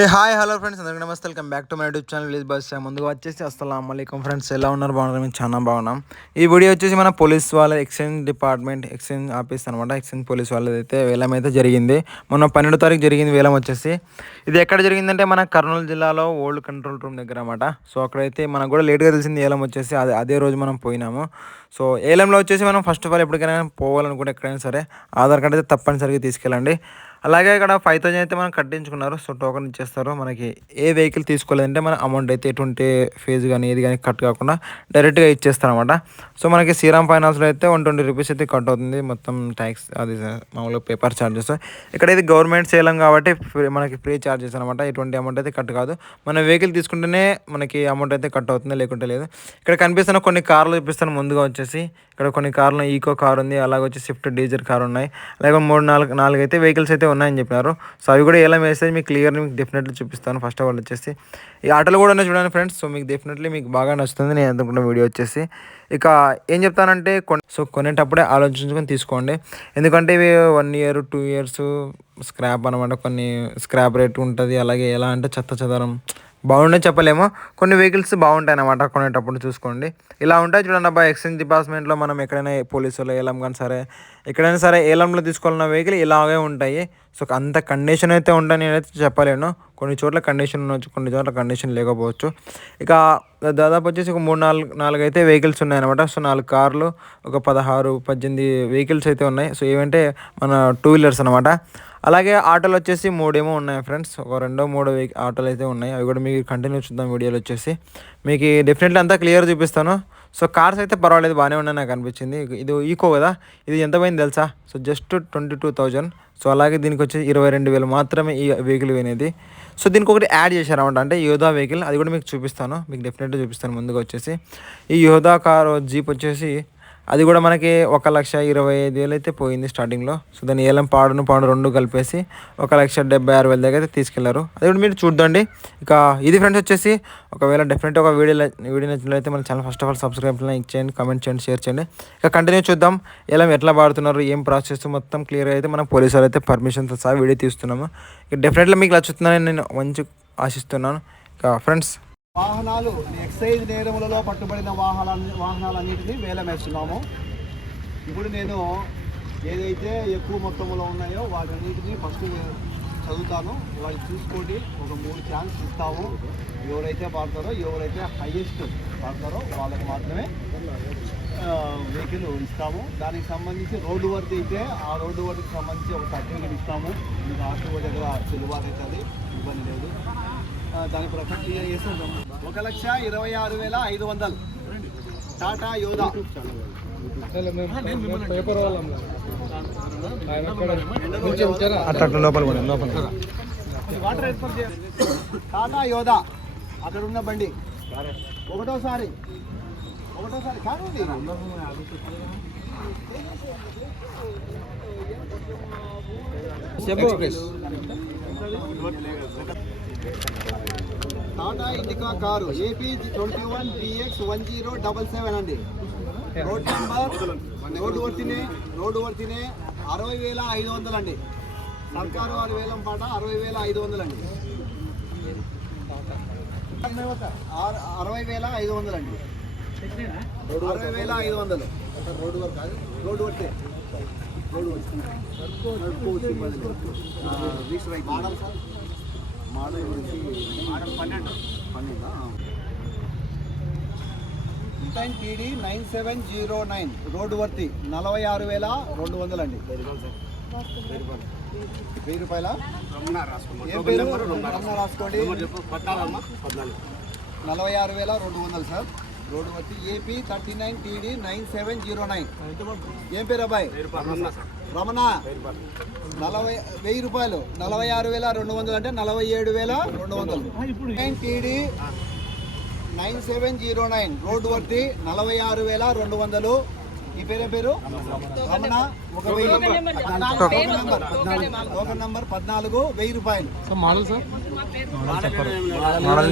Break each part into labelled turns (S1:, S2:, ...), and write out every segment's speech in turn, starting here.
S1: ఏ hi hello friends అందరికీ నమస్తే. Welcome back to my YouTube channel. Please bus ముందుగా వచ్చేసి అస్సలం అలైకుం ఫ్రెండ్స్. ఎలా ఉన్నారు? బాగున్నారు? మేము చాలా బాగున్నాం. ఈ వీడియో వచ్చేసి మన పోలీస్ వాళ్ళ ఎక్స్చేంజ్ డిపార్ట్మెంట్ ఎక్స్చేంజ్ ఆఫీస్ అనమాట ఎక్స్చేంజ్ పోలీస్ వాళ్ళది అయితే వేలం అయితే జరిగింది. మొన్న పన్నెండు తారీఖు జరిగింది వేలం వచ్చేసి. ఇది ఎక్కడ జరిగిందంటే మన కర్నూలు జిల్లాలో ఓల్డ్ కంట్రోల్ రూమ్ దగ్గర అనమాట సో అక్కడైతే మనకు కూడా లేట్గా తెలిసింది ఏలం వచ్చేసి. అదే అదే రోజు మనం పోయినాము. సో ఏలంలో వచ్చేసి మనం ఫస్ట్ ఆఫ్ ఆల్ ఎప్పటికైనా పోవాలనుకుంటే ఎక్కడైనా సరే ఆధార్ కార్డ్ అయితే తప్పనిసరిగా తీసుకెళ్ళండి. అలాగే ఇక్కడ ఫైవ్ థౌసండ్ అయితే మనం కట్టించుకున్నారు. సో టోకన్ ఇచ్చేస్తారు. మనకి ఏ వెహికల్ తీసుకోలేదంటే మన అమౌంట్ అయితే ఎటువంటి ఫీజు కానీ ఏది కానీ కట్ కాకుండా డైరెక్ట్గా ఇచ్చేస్తారు అనమాట సో మనకి శ్రీరామ్ ఫైనాన్స్లో అయితే వన్ ట్వంటీ రూపీస్ అయితే కట్ అవుతుంది. మొత్తం ట్యాక్స్ అది మామూలుగా పేపర్ ఛార్జెస్ ఇక్కడ ఇది గవర్నమెంట్ సేలం కాబట్టి మనకి ఫ్రీ ఛార్జెస్ అనమాట ఎటువంటి అమౌంట్ అయితే కట్ కాదు. మన వెహికల్ తీసుకుంటేనే మనకి అమౌంట్ అయితే కట్ అవుతుంది. లేకుంటే లేదు. ఇక్కడ కనిపిస్తున్న కొన్ని కార్లు చూపిస్తాను ముందుగా వచ్చేసి. ఇక్కడ కొన్ని కార్లు ఈకో కార్ ఉంది. అలాగే వచ్చి స్విఫ్ట్ డీజర్ కార్ ఉన్నాయి. అలాగే మూడు నాలుగు నాలుగు అయితే వెహికల్స్ అయితే ఉన్నాయని చెప్పినారు. సో అవి కూడా ఎలా వేస్తే మీకు క్లియర్ మీకు డెఫినెట్లీ చూపిస్తాను. ఫస్ట్ ఆఫ్ ఆల్ వచ్చేసి ఈ ఆటలు కూడా ఉన్నాయి చూడండి ఫ్రెండ్స్. సో మీకు డెఫినెట్లీ మీకు బాగా నచ్చుతుంది. నేను అనుకుంటున్న వీడియో వచ్చేసి ఇక ఏం చెప్తానంటే కొన్ సో కొనేటప్పుడే ఆలోచించుకొని తీసుకోండి. ఎందుకంటే ఇవి one year two years scrap అనమాట కొన్ని స్క్రాప్ రేట్ ఉంటుంది. అలాగే ఎలా అంటే చెత్త చెదరం బాగుండే చెప్పలేము. కొన్ని వెహికల్స్ బాగుంటాయి అన్నమాట కొనేటప్పుడు చూసుకోండి. ఇలా ఉంటాయి చూడండి అబ్బా ఎక్స్చేంజ్ డిపార్ట్మెంట్లో మనం ఎక్కడైనా పోలీసులు ఏలం కానీ సరే ఎక్కడైనా సరే ఏలంలో తీసుకోవాలన్న వెహికల్ ఇలాగే ఉంటాయి. సో అంత కండిషన్ అయితే ఉంటాయి నేనైతే చెప్పలేను. కొన్ని చోట్ల కండిషన్ ఉండొచ్చు కొన్ని చోట్ల కండిషన్ లేకపోవచ్చు. ఇక దాదాపు వచ్చేసి ఒక మూడు నాలుగు నాలుగు అయితే వెహికల్స్ ఉన్నాయన్నమాట. సో నాలుగు కార్లు ఒక పదహారు పద్దెనిమిది వెహికల్స్ అయితే ఉన్నాయి. సో ఏమంటే మన టూ వీలర్స్ అనమాట అలాగే ఆటోలు వచ్చేసి మూడేమో ఉన్నాయి ఫ్రెండ్స్. ఒక రెండో మూడో వెహిక ఆటోలు అయితే ఉన్నాయి. అవి కూడా మీకు కంటిన్యూ చూద్దాం వీడియోలు వచ్చేసి. మీకు డెఫినెట్లీ అంతా క్లియర్ చూపిస్తాను. సో కార్స్ అయితే పర్వాలేదు బాగానే ఉన్నాయి నాకు అనిపించింది. ఇది ఈకో కదా. ఇది ఎంత పోయింది తెలుసా? So just twenty two thousand so అలాగే దీనికి వచ్చి ఇరవై రెండు వేలు మాత్రమే ఈ వెహికల్ పోయినది సో దీనికి ఒకటి యాడ్ చేశారన్నమాట. అంటే యోధా వెహికల్ అది కూడా మీకు చూపిస్తాను. మీకు డెఫినెట్గా చూపిస్తాను ముందుగా వచ్చేసి. ఈ యోధా కార్ జీప్ వచ్చేసి అది కూడా మనకి ఒక లక్ష ఇరవై ఐదు వేలు అయితే పోయింది స్టార్టింగ్లో సో దాన్ని ఏలం పాడును పాడు రెండు కలిపేసి ఒక లక్ష డెబ్బై ఆరు వేల దగ్గర అయితే తీసుకెళ్ళారు. అది కూడా మీరు చూద్దండి. ఇక ఇది ఫ్రెండ్స్ వచ్చేసి ఒకవేళ డెఫినెట్ ఒక వీడియో వీడియో నచ్చినట్లయితే మన channel first of all subscribe like చేయండి కామెంట్ చేయండి షేర్ చేయండి. ఇక కంటిన్యూ చూద్దాం. ఏలం ఎట్లా పాడుతున్నారు ఏం ప్రాసెస్ మొత్తం క్లియర్ అయితే మనం పోలీసు వాళ్ళు అయితే పర్మిషన్తో సహా వీడియో తీస్తున్నాము. ఇక డెఫినెట్లీ మీకు నచ్చుతుందని నేను మంచి ఆశిస్తున్నాను. ఇక ఫ్రెండ్స్
S2: వాహనాలు ఎక్సైజ్ నేరములలో పట్టుబడిన వాహనాల వాహనాలన్నింటినీ వేలమేస్తున్నాము. ఇప్పుడు నేను ఏదైతే ఎక్కువ మొత్తంలో ఉన్నాయో వాటన్నిటిని ఫస్ట్ చదువుతాను. వాళ్ళు చూసుకోండి. ఒక మూడు ఛాన్స్ ఇస్తాము. ఎవరైతే పాడతారో ఎవరైతే హైయెస్ట్ పాడతారో వాళ్ళకి మాత్రమే వెహికల్ ఇస్తాము. దానికి సంబంధించి రోడ్డు వర్క్ అయితే ఆ రోడ్డు వర్క్కి సంబంధించి ఒక సర్టిఫికేట్ ఇస్తాము. మీకు ఆర్టీఓ దగ్గర చెల్లుబాటు అవుతుంది ఇబ్బంది లేదు. దాని ప్రకారం వేసేద్దాం ఒక లక్ష ఇరవై ఆరు వేల ఐదు వందలు. టాటా యోధా. టాటా యోధా. అక్కడ ఉన్న బండి. ఒకటోసారి. ఒకటోసారి కాదు Tata Indica car AP twenty one BX one zero double seven అండి. రోడ్ నెంబర్ రోడ్డు వర్తినే రోడ్డు వర్తినే అరవై వేల ఐదు వందలు అండి. సర్కారు వారి వేలం పాట అరవై వేల ఐదు వందలు అండి. అరవై వేల ఐదు వందలు అండి. అరవై వేల ఐదు వందలు. రోడ్డు వర్క్ కాదు రోడ్డు వర్కే రోడ్డు వర్క్. నడుపుకోవచ్చు మోడల్ సార్ మోడల్ గురించి మోడల్ పన్నెండు. పన్నెండా nine TD nine seven zero nine. Road worthy నలభై ఆరు వేల రెండు వందలు అండి వెయ్యి రూపాయల? ఏం పేరు? రమణ రాసుకోండి. నలభై ఆరు వేల రెండు వందలు సార్. రోడ్డు వచ్చి AP thirty nine T D nine seven nine ఏం పేరు అబ్బాయి? రమణ. నలభై వెయ్యి రూపాయలు. నలభై ఆరు వేల రెండు వందలు అంటే నలభై ఏడు వేల రెండు వందలు. Nine TD nine seven zero nine road వర్తి నలభై ఆరు వేల రెండు వందలు. ఈ పేరే పేరు? రమణ. ఒక వెయ్యి టోకెన్ నెంబర్ టోకెన్ నెంబర్ పద్నాలుగు వెయ్యి రూపాయలు.
S1: మోడల్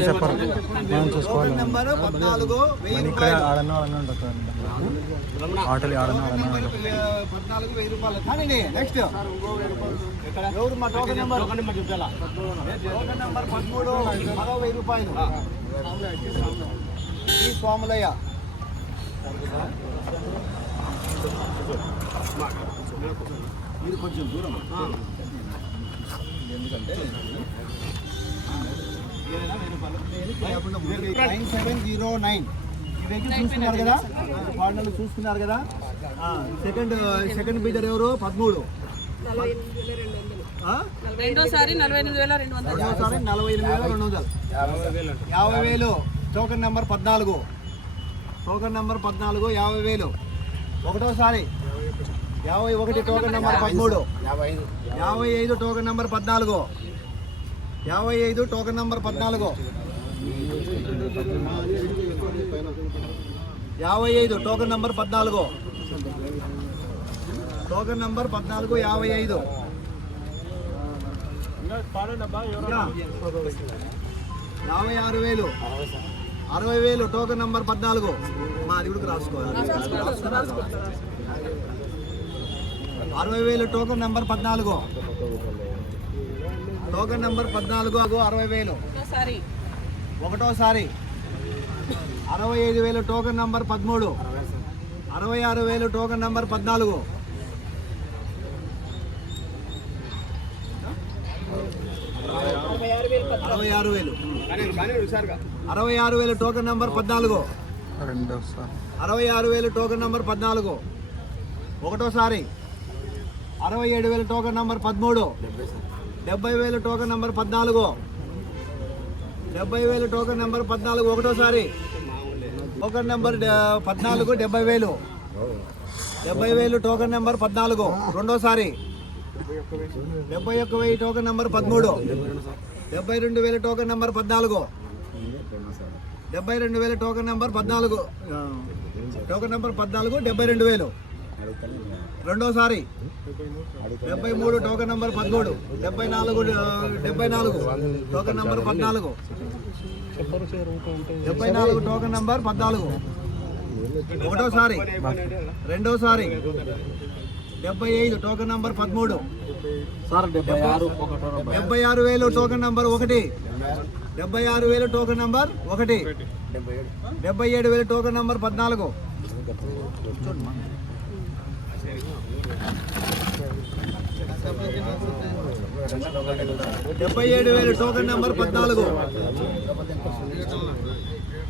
S1: చెప్పరు.
S2: టోకెన్ నెంబర్ పద్నాలుగు వెయ్యి రూపాయలు.
S1: ఆడనో ఆడనో ఉంటుంది ఆటలు ఆడనో ఆడనో
S2: పద్నాలుగు వెయ్యి రూపాయలు. కానీ నెక్స్ట్ ఎవరు మా టోకెన్ నెంబర్? టోకెన్ నెంబర్ పదమూడు మరో వెయ్యి రూపాయలు. ఈ స్వాములయ్య. మీరు కొంచెం దూరం ఎందుకంటే nine seven zero nine vehicle చూస్తున్నారు కదా వాళ్ళు చూసుకున్నారు కదా సెకండ్ సెకండ్ బీటర్ ఎవరు పదమూడు
S3: రెండోసారి నలభై ఎనిమిది వేల రెండు వందలు.
S2: యాభై వేలు. టోకన్ నెంబర్ పద్నాలుగు. టోకన్ నెంబర్ పద్నాలుగు యాభై వేలు. ఒకటోసారి. యాభై ఒకటి టోకెన్ నెంబర్ పదమూడు. యాభై ఐదు. టోకెన్ నెంబర్ పద్నాలుగు. యాభై ఐదు టోకెన్ నెంబర్ పద్నాలుగు. యాభై ఐదు టోకెన్ నెంబర్ పద్నాలుగు. టోకెన్ నెంబర్ పద్నాలుగు యాభై ఐదు. యాభై ఆరు వేలు. అరవై వేలు టోకెన్ నంబర్ పద్నాలుగు. మా అడిగుడికి రాసుకోవాలి. అరవై వేలు టోకెన్ నంబర్ పద్నాలుగు. టోకెన్ నంబర్ పద్నాలుగు అరవై వేలు. ఒకటోసారి. అరవై ఐదు వేలు టోకెన్ నంబర్ పదమూడు. అరవై ఆరు వేలు టోకెన్ నంబర్ పద్నాలుగు. అరవై ఆరు వేలు అరవై ఆరు వేలు టోకెన్ నంబర్ పద్నాలుగు.
S1: రెండోసారి.
S2: అరవై ఆరు వేలు టోకెన్ నంబర్ పద్నాలుగు. ఒకటోసారి. అరవై ఏడు వేలు టోకెన్ నంబర్ పదమూడు. డెబ్బై వేలు టోకెన్ నంబర్ పద్నాలుగు. డెబ్బై వేలు టోకెన్ నంబర్ పద్నాలుగు. ఒకటోసారి. టోకెన్ నంబర్ పద్నాలుగు డెబ్బై వేలు. డెబ్బై వేలు టోకెన్ నంబర్ పద్నాలుగు. రెండోసారి. డెబ్బై ఒక్క వెయ్యి టోకెన్ నంబర్ పదమూడు. డెబ్బై రెండు వేల టోకెన్ నంబర్ పద్నాలుగు. డెబ్బై రెండు వేల టోకెన్ నెంబర్ పద్నాలుగు. టోకెన్ నెంబర్ పద్నాలుగు డెబ్బై రెండు వేలు. రెండోసారి. డెబ్బై మూడు టోకెన్ నెంబర్ పదమూడు. డెబ్బై నాలుగు డెబ్బై నాలుగు. టోకెన్ నెంబర్ పద్నాలుగు. డెబ్బై నాలుగు టోకెన్ నెంబర్ పద్నాలుగు. ఒకటోసారి. రెండోసారి. డెబ్బై ఐదు టోకెన్ నెంబర్ పదమూడు. డెబ్బై ఆరు వేలు టోకెన్ నెంబర్ ఒకటి. డెబ్బై ఆరు వేల టోకెన్ నెంబర్ ఒకటి. డెబ్బై ఏడు వేల టోకెన్ నెంబర్ పద్నాలుగు. డెబ్బై ఏడు వేల టోకెన్ నెంబర్ పద్నాలుగు.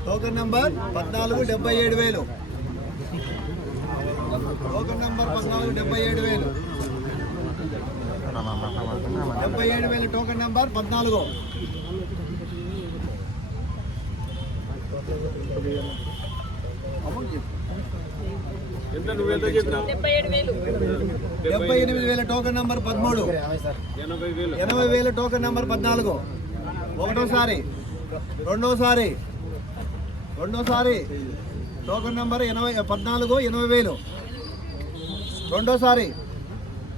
S2: టోకెన్ నెంబర్ పద్నాలుగు డెబ్బై ఏడు వేలు. టోకెన్ నెంబర్ పద్నాలుగు డెబ్బై ఏడు వేలు. డెబ్బై ఏడు వేల టోకెన్ నెంబర్ పద్నాలుగు. అమౌంట్ చెప్పు.
S3: డెబ్బై
S2: ఎనిమిది వేల టోకెన్ నెంబర్ పదమూడు. ఎనభై వేల. టోకెన్ నెంబర్ పద్నాలుగు. ఒకటోసారి. రెండోసారి. రెండోసారి. టోకెన్ నెంబర్ ఎనభై పద్నాలుగు ఎనభై వేలు. రెండోసారి.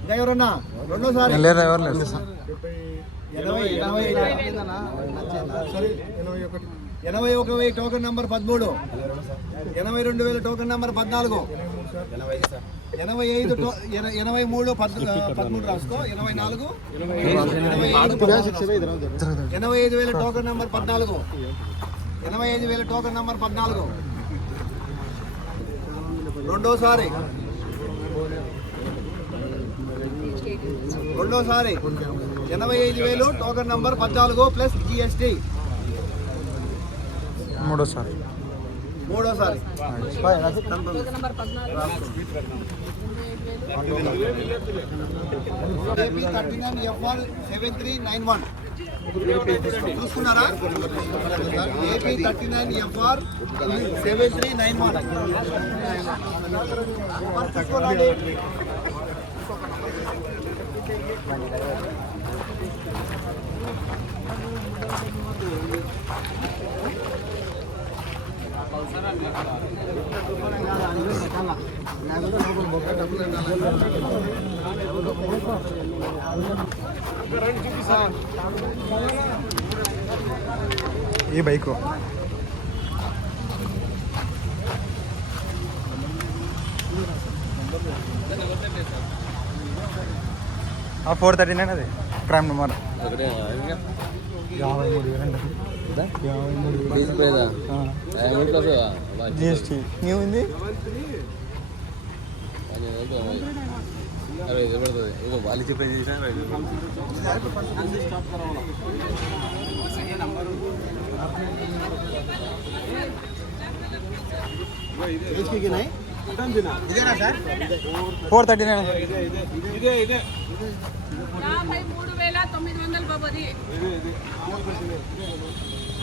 S2: ఇంకా ఎవరన్నా? రెండోసారి.
S1: లేదు ఎవరు లేదు
S2: ఎనభై ఎనభై. సరే, ఎనభై ఎనభై ఒక వెయ్యి టోకెన్ నంబర్ పదమూడు. ఎనభై రెండు వేల టోకెన్ నంబర్ పద్నాలుగు. ఎనభై ఐదు టో- ఎన- ఎనభై మూడు పదమూడు రాసుకో. ఎనభై నాలుగు. ఎనభై ఐదు ఎనభై ఐదు వేల టోకెన్ నెంబర్ పద్నాలుగు. ఎనభై ఐదు వేల టోకెన్ నంబర్ పద్నాలుగు. రెండోసారి. రెండోసారి. ఎనభై ఐదు వేలు టోకెన్ నంబర్ పద్నాలుగు ప్లస్ జిఎస్టీ
S1: మూడోసారి.
S2: మూడోసారి. FR seven three nine one. చూసుకున్నారా? AP thirty nine FR seven three nine one. చూసుకోండి
S1: ఈ బైక్. ఫోర్ థర్టీ నైన్ అది. క్రైమ్ నెంబర్ యాభై మూడు యాభై మూడు జిఎస్టీ ఏముంది?
S4: వాళ్ళు చెప్పేది చేసినా
S1: ఫోర్ థర్టీ నైన్
S3: యాభై మూడు వేల తొమ్మిది వందలు బాబది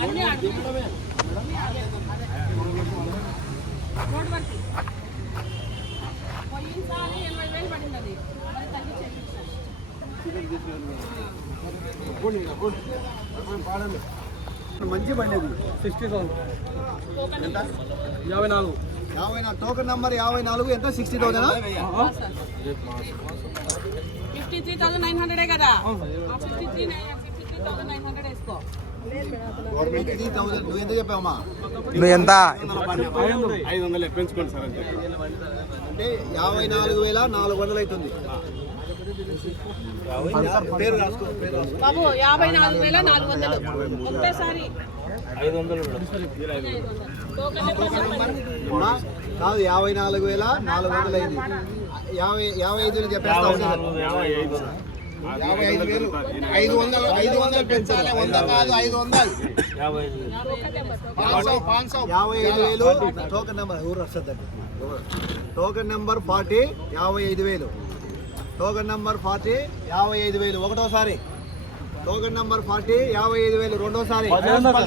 S3: అన్ని అడ్డు. Road work. పోయినసారి ఎనభై వేలు పడింది అది అది తగ్గించేయండి.
S2: మంచి బండి
S5: సిక్స్టీ థౌసండ్ యాభై నాలుగు
S2: యాభై నాలుగు టోకెన్ నంబర్ యాభై నాలుగు ఎంత sixty thousand
S3: three thousand nine హండ్రెడే కదా? Fifty three fifty three thousand nine hundred వేసుకో.
S2: త్రీ థౌసండ్ నువ్వు ఎంత?
S5: ఐదు వందలు పెంచుకోండి సార్ అంతే.
S2: అంటే యాభై నాలుగు వేల నాలుగు వందలు అవుతుంది
S3: బాబు యాభై నాలుగు వేల నాలుగు వందలు. ఒకేసారి
S5: ఐదు వందలు
S2: కాదు యాభై నాలుగు వేల నాలుగు వందలు అయింది. యాభై యాభై ఐదు వేలు చెప్పేస్తా.
S5: యాభై ఐదు
S2: వేలు. ఐదు వందలు ఐదు వందలు పెంచాలి. వంద కాదు ఐదు వందలు.
S5: యాభై ఐదు
S2: వేలు. టోకెన్ నెంబర్ ఊరు వస్తుందండి టోకెన్ నెంబర్ ఫార్టీ యాభై ఐదు వేలు. టోకెన్ నెంబర్ ఫార్టీ యాభై ఐదు వేలు. ఒకటోసారి. టోకెన్ నెంబర్ ఫార్టీ యాభై ఐదు వేలు. రెండోసారి.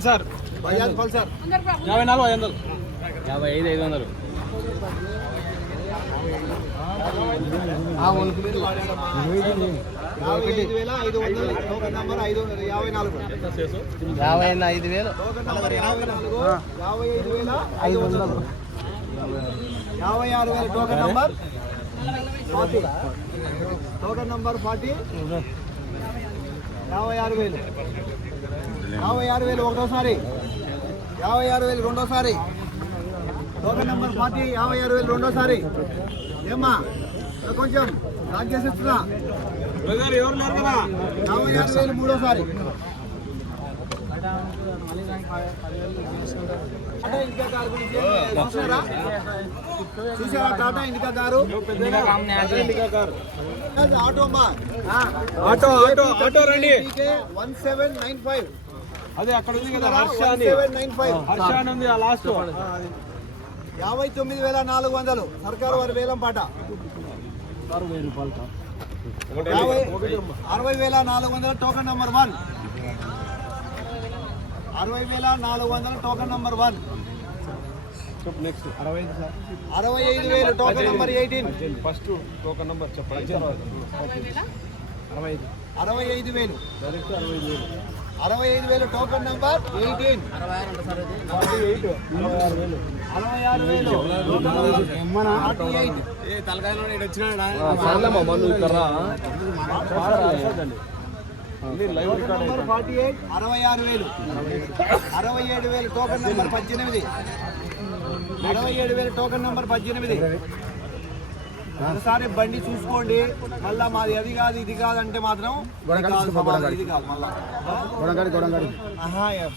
S5: Sir
S2: Bajaj Pulsar.
S3: అందరు బాబు
S5: యాభై నాలుగు ఐదు వందలు. యాభై ఐదు ఐదు వందలు.
S2: యాభై ఐదు వేల ఐదు టోకెన్ నెంబర్ ఐదు యాభై నాలుగు
S5: వేలు
S2: నెంబర్ యాభై యాభై ఐదు వేల ఐదు వందలు యాభై ఆరు వేల token number forty token number forty యాభై ఆరు వేలు యాభై ఆరు వేలు ఒకటోసారి యాభై ఆరు వేలు రెండోసారి టోకెన్ నెంబర్ ఫార్టీ యాభై ఆరు వేలు రెండోసారి. ఏమ్మా కొంచెం లాక్ చేసి ఇస్తున్నా
S5: ఎవరు లేరు కదా?
S2: యాభై ఆరు వేలు మూడోసారి. చూసారా? Tata Indica car? అది ఆటో మా
S5: ఆటో ఆటో ఆటో రండి.
S2: One seven nine five.
S5: అదే అక్కడ ఉంది కదా హర్ష అని
S2: సెవెన్ నైన్ ఫైవ్.
S5: హర్ష అని ఉంది ఆ లాస్ట్
S2: యాభై తొమ్మిది వేల నాలుగు వందలు. సర్కారు వారి వేలం పాట. అరవై వేల నాలుగు వందల టోకెన్ నంబర్ వన్ అరవై వేల నాలుగు వందల టోకెన్ నంబర్ వన్
S5: నెక్స్ట్ అరవై
S2: అరవై ఐదు వేలు token number eighteen
S5: first token number చెప్పండి.
S3: అరవై
S5: ఐదు
S2: అరవై ఐదు. వేలు
S5: డైరెక్ట్ అరవై ఐదు వేలు.
S2: అరవై ఐదు వేలు టోకెన్ నంబర్ ఎయిటీన్.
S5: అరవై ఆరు వేలు.
S2: Forty eight. Forty eight. అరవై ఆరు వేలు. అరవై ఏడు వేలు టోకెన్ నంబర్ పద్దెనిమిది. అరవై ఏడు వేలు టోకెన్ నంబర్ పద్దెనిమిది. ఒకసారి బండి చూసుకోండి. మళ్ళా మాది అది కాదు ఇది కాదు అంటే మాత్రం ఇది కాదు మళ్ళా.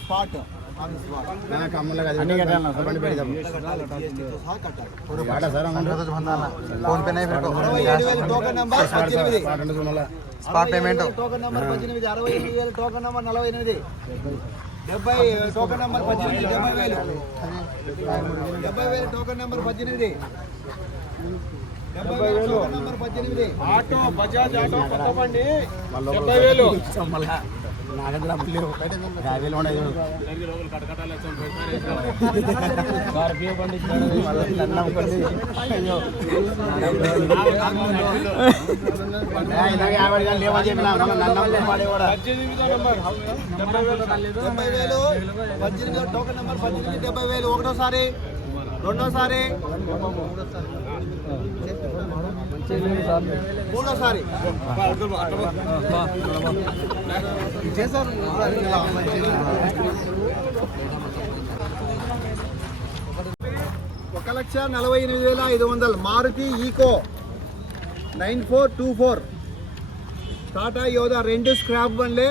S2: స్పాట్ టోకన్ నెంబర్ అరవై డెబ్బై టోకన్ నెంబర్ డెబ్బై వేలు. డెబ్బై టోకన్ నెంబర్ పద్దెనిమిది. డెబ్బై వేలు.
S5: ఆటో బజాజ్ ఆటో కొత్త బండి డెబ్బై వేలు. డెబ్బై వేలు.
S2: ఒకటోసారి. రెండోసారి. మూడోసారి. చేశారు ఒక లక్ష నలభై ఎనిమిది వేల ఐదు వందలు. Maruti Eeco nine four two four. Tata Yodha రెండు స్క్రాప్ బండ్లే.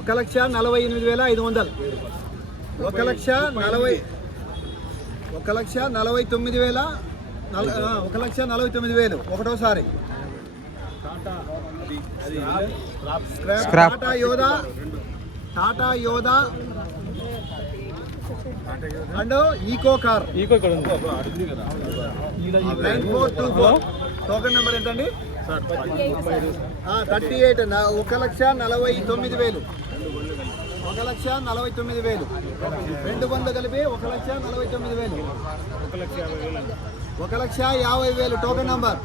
S2: ఒక లక్ష నలభై ఎనిమిది వేల ఐదు వందలు. ఒక లక్ష నలభై ఒక లక్ష నలభై తొమ్మిది వేల ఒక లక్ష నలభై తొమ్మిది వేలు. ఒకటోసారి. Tata Yodha. Tata Yodha. And Eeco car.
S5: Eeco
S2: nine four two four. Token number ఏంటండి? Thirty eight. ఒక లక్ష నలభై తొమ్మిది వేలు. ఒక లక్ష నలభై తొమ్మిది వేలు. రెండు బండ్లు కలిపి ఒక లక్ష నలభై తొమ్మిది వేలు. ఒక లక్ష యాభై వేలు. టోకెన్ నంబర్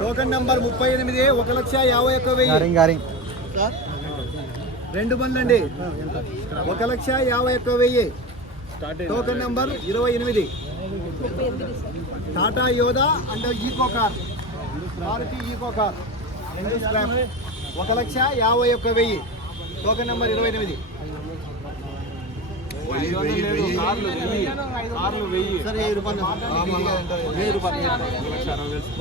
S2: టోకెన్ నంబర్ ముప్పై ఎనిమిది ఒక లక్ష యాభై ఒక్క వెయ్యి. రెండు బండ్లు అండి ఒక లక్ష యాభై ఒక్క వెయ్యి. టోకెన్ నంబర్ ఇరవై ఎనిమిది. Tata Yodha and Eeco car Maruti Eeco car ఒక లక్ష యాభై ఒక్క వెయ్యి. టోకెన్ నంబర్ ఇరవై ఎనిమిది.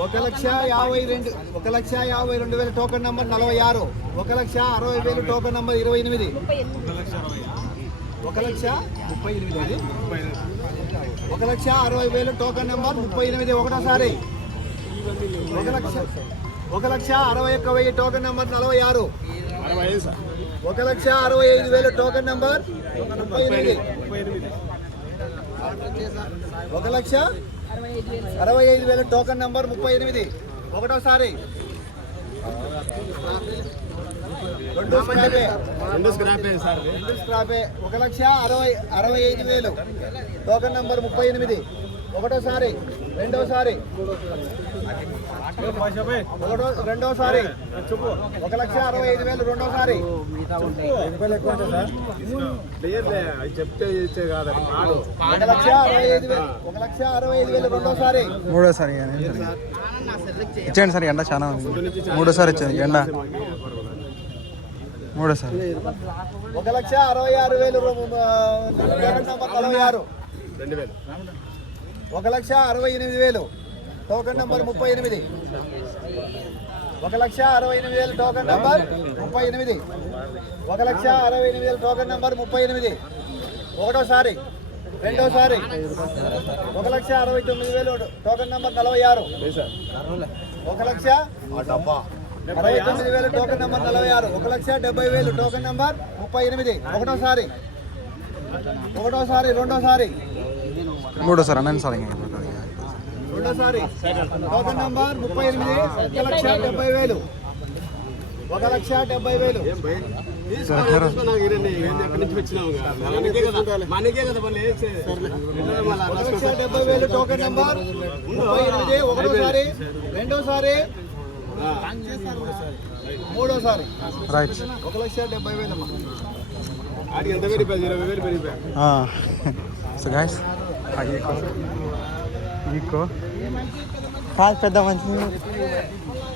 S2: ఒక లక్ష యాభై రెండు ఒక లక్ష యాభై రెండు వేల. టోకెన్ నంబర్ నలభై ఆరు. ఒక లక్ష అరవై వేలు. టోకెన్ నంబర్ ఇరవై ఎనిమిది. ఒక లక్ష ముప్పై ఎనిమిది ఒక లక్ష అరవై వేలు టోకన్ నెంబర్ ముప్పై ఎనిమిది ఒకటోసారి. ఒక లక్ష ఒక లక్ష అరవై ఒక్క వెయ్యి టోకన్ నెంబర్ నలభై ఆరు. ఒక లక్ష అరవై ఐదు వేల టోకన్ నెంబర్ ముప్పై ఎనిమిది. ఒక లక్ష అరవై ఐదు వేల టోకెన్ నెంబర్ ముప్పై ఎనిమిది. ఒకటోసారి. రెండు స్క్రాపే
S5: రెండు స్క్రాపే సార్.
S2: రెండు స్క్రాపే ఒక లక్ష అరవై అరవై ఐదు వేలు. టోకెన్ నంబర్ ముప్పై ఎనిమిది. ఒకటోసారి రెండోసారి. ఒకటో రెండోసారి. ఒక లక్ష అరవై ఐదు వేలు రెండోసారి.
S5: చెప్తే
S2: ఒక లక్ష అరవై ఐదు వేలు ఒక లక్ష అరవై ఐదు వేలు రెండోసారి.
S1: మూడోసారి ఇచ్చేయండి సార్ ఎండ చాలా ఉంది. మూడోసారి ఇచ్చేయండి ఎండ. మూడోసారి
S2: ఒక లక్ష అరవై ఆరు వేలు నలభై ఆరు
S5: రెండు వేలు
S2: ఒక లక్ష అరవై ఎనిమిది వేలు. టోకెన్ నంబర్ ముప్పై ఎనిమిది. ఒక లక్ష అరవై ఎనిమిది వేలు టోకెన్ నంబర్ ముప్పై ఎనిమిది. ఒక లక్ష అరవై ఎనిమిది వేలు టోకెన్ నంబర్ ముప్పై ఎనిమిది. ఒకటోసారి. రెండోసారి. ఒక లక్ష అరవై తొమ్మిది వేలు టోకెన్ నంబర్ నలభై ఆరు. ఒక లక్ష అరవై తొమ్మిది వేలు టోకెన్ నంబర్ నలభై ఆరు. ఒక లక్ష డెబ్బై వేలు టోకెన్ నంబర్ ముప్పై ఎనిమిది. ఒకటోసారి. ఒకటోసారి రెండోసారి.
S1: మూడోసారి అన్నాను సార్.
S2: రెండోసారి. టోకెన్ నంబర్ ముప్పై ఎనిమిది. ఒక లక్ష డెబ్బై వేలు. ఒక లక్ష డెబ్బై వేలు. ఒక లక్ష డెబ్బై వేలు టోకెన్ నంబర్ ముప్పై ఎనిమిది. ఒకటోసారి రెండోసారి. మూడోసారి.
S1: రైట్
S2: ఒక లక్ష డెబ్బై వేలు అమ్మా.
S5: ఆడికి ఎంత పెరిగిపోయింది ఇరవై వేలు పెరిగిపోయాయి
S1: సో గాయస్ ఈకో ఈకో కాదు పెద్ద మంచి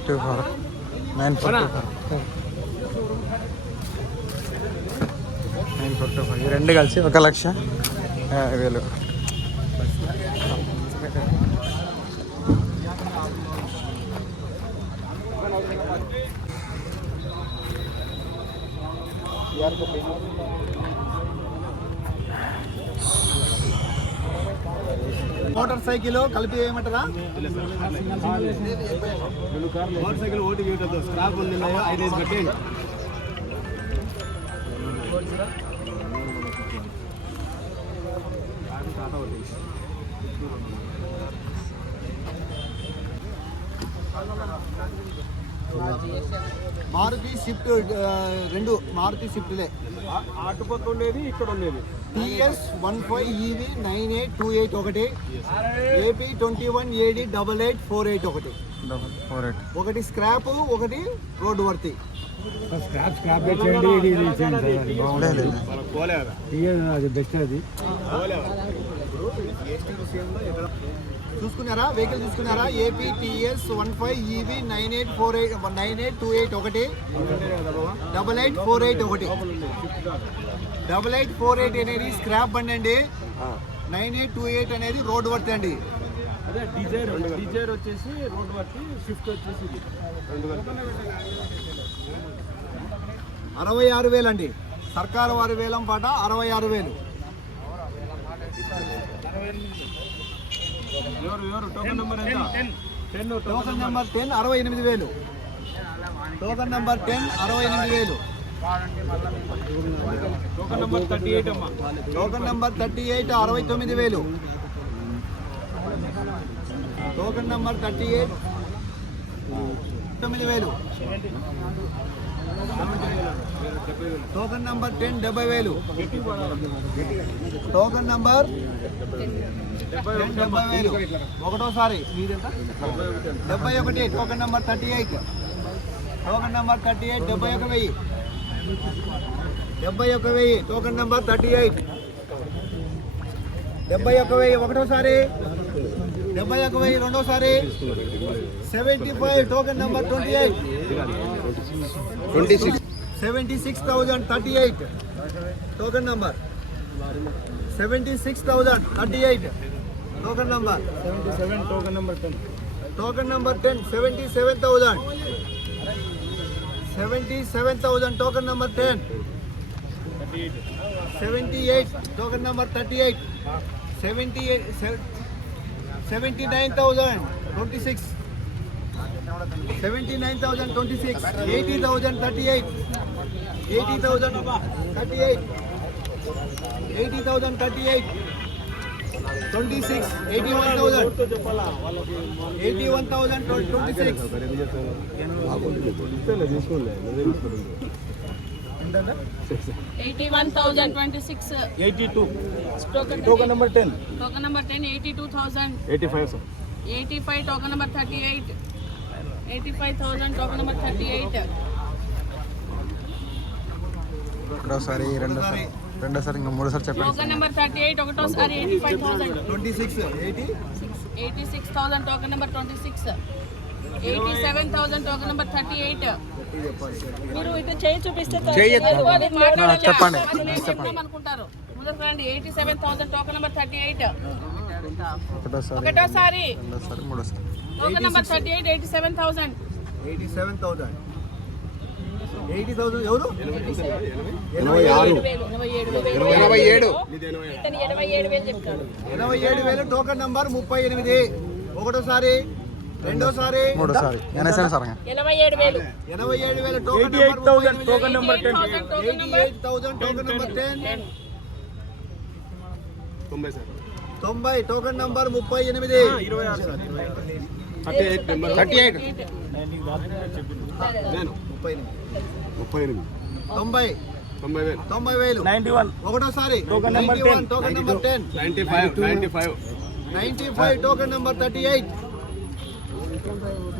S1: two four nine four two four nine four two four ఈ రెండు కలిసి ఒక లక్ష యాభై వేలు.
S2: మోటార్ సైకిల్ కలిపి వేయమంటారా
S5: మోటార్ సైకిల్ ఓటికి ఇవ్వద్దు స్క్రాప్ ఉంది ఐదైదు పెట్టేయండి.
S2: మారుతి ఆ, రెండు మారుతి షిఫ్ట్లే
S5: అటుపక్క ఉండేది ఇక్కడ ఉండేది
S2: TS one five EV nine eight two eight ఒకటి. AP twenty one AD double eight four eight ఒకటి.
S1: Four eight.
S2: ఒకటి స్క్రాప్ ఒకటి రోడ్డు వర్తి.
S5: స్క్రాప్ స్క్రాప్ చేయండి బెస్ట్ అది.
S2: చూసుకున్నారా? Vehicle చూసుకున్నారా? AP TS one five EV nine eight four eight nine eight two eight ఒకటి double eight four eight ఒకటి. Double eight four eight అనేది scrap బండి అండి. నైన్ ఎయిట్ టూ ఎయిట్ అనేది road worth అండి.
S5: అదే డిజైర్ డిజైర్ వచ్చేసి road shift వచ్చేసి
S2: అరవై ఆరు వేలు అండి. సర్కారు వారి వేలం పాట అరవై ఆరు వేలు.
S5: ఎవరు ఎవరు? టోకెన్ నెంబర్ ఎంత? టెన్
S2: టోకన్ నెంబర్ టెన్ అరవై ఎనిమిది వేలు. టోకన్ నెంబర్ టెన్ అరవై ఎనిమిది వేలు.
S5: టోకెన్ నెంబర్ థర్టీ ఎయిట్ అమ్మా.
S2: టోకన్ నెంబర్ థర్టీ ఎయిట్ అరవై తొమ్మిది వేలు. టోకన్ నెంబర్ థర్టీ ఎయిట్ తొమ్మిది వేలు. టోకన్ నెంబర్ టెన్ డెబ్బై వేలు టోకన్ నెంబర్ టెన్ డెబ్బై వేలు ఒకటోసారి మీదెంత డెబ్బై ఒకటి token number thirty eight token number thirty eight డెబ్బై ఒక వెయ్యి. డెబ్బై ఒక వెయ్యి టోకన్ నెంబర్ థర్టీ ఎయిట్ డెబ్బై ఒక వెయ్యి ఒకటోసారి డెబ్బై ఒక వెయ్యి రెండోసారి seventy five token number twenty eight twenty six seventy six thousand thirty eight token number seventy six thousand thirty eight token number
S5: seventy seven token number ten
S2: token number ten seventy seven thousand seventy seven thousand token number ten
S5: thirty eight
S2: seventy eight token number thirty eight seventy eight seventy nine thousand twenty six seventy nine thousand twenty six eighty thousand thirty eight eighty thousand thirty eight eighty thousand thirty eight twenty six eighty one thousand eighty one thousand twenty six
S3: eighty one thousand twenty six
S5: eighty two
S3: token
S5: token number ten
S3: token number ten eighty two thousand
S5: eighty five
S3: eighty five token number thirty eight
S1: ఒకటోసారి రెండోసారి రెండోసారి ఇంకా మూడోసారి చెప్పండి.
S3: Token number thirty eight ఒకటోసారి eighty five thousand
S2: twenty six eighty
S3: eighty six thousand token number twenty six eighty seven thousand token number thirty eight మీరు ఇటు చేయి చూపిస్తే
S1: చెప్పండి.
S3: అనుకుంటారు. ముందరకు రండి eighty seven thousand token number thirty eight
S1: ఒకటోసారి.
S3: ఒకటోసారి
S1: మూడోసారి.
S3: Token number thirty eight eighty seven thousand
S2: eighty seven thousand eighty ఎవరు
S3: ఎనభై ఏడు. వేలు ఎనభై ఏడు ఎనభై ఏడు
S2: టోకెన్ నంబర్ ముప్పై ఎనిమిది. ఒకటోసారి రెండోసారి.
S1: మూడోసారి. ఎనభై సార్
S3: ఎనభై ఏడు వేలు.
S2: ఎనభై ఏడు వేల token
S5: eighty eight thousand token number ten
S3: thousand token
S2: eighty
S3: number
S2: eight thousand token number ten
S5: తొంభై
S2: టోకెన్ నంబర్ ముప్పై ఎనిమిది.
S5: ఇరవై ఆరు సార్ ఇరవై thirty eight number thirty eight నేను.
S2: ముప్పై ఎనిమిది.
S5: ముప్పై ఎనిమిది
S2: తొంభై.
S5: తొంభై వేలు.
S2: తొంభై వేలు.
S5: Ninety one.
S2: ఒకటోసారి.
S5: Token number
S2: 91
S5: 10.
S2: Token number ten
S5: ninety five ninety five.
S2: Ninety five token number thirty eight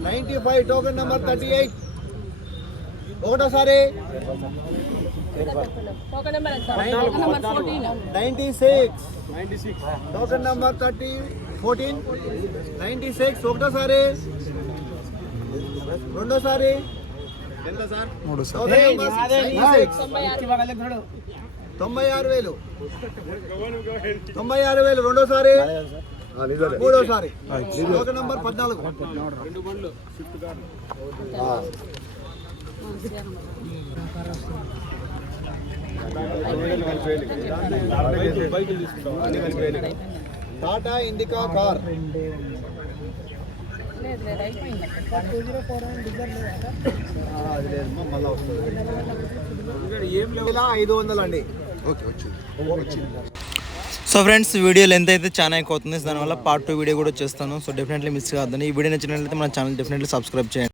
S2: ninety five token number thirty eight ఒకటోసారి.
S3: టోకెన్ నెంబర్ ఎంత token number fourteen
S2: ninety six
S5: ninety six
S2: token number thirty fourteen ninety six ఒకటోసారి రెండోసారి.
S5: ఎంత sir
S1: మూడోసారి
S2: token number 96.
S3: తొంభై ఆరు
S2: తొంభై ఆరు వేలు. తొంభై ఆరు వేలు రెండోసారి. మూడోసారి. టోకెన్ నంబర్ పద్నాలుగు.
S5: బైకులు తీసుకుంటాం. అన్ని కలిపి
S2: టాటా ఇండికా కార్. అది లేదమ్మా మళ్ళీ వస్తుంది ఇలా ఐదు వందలు అండి.
S1: సో ఫ్రెండ్స్ వీడియో లెంత్ అయితే చాలా ఎక్కువ అవుతుంది. దానివల్ల పార్ట్ టూ వీడియో కూడా చేస్తాను. సో డెఫినెట్లీ మిస్ కావద్దని ఈ వీడియో నచ్చినట్లయితే మన ఛానల్ డెఫినెట్లీ సబ్స్క్రైబ్ చేయండి.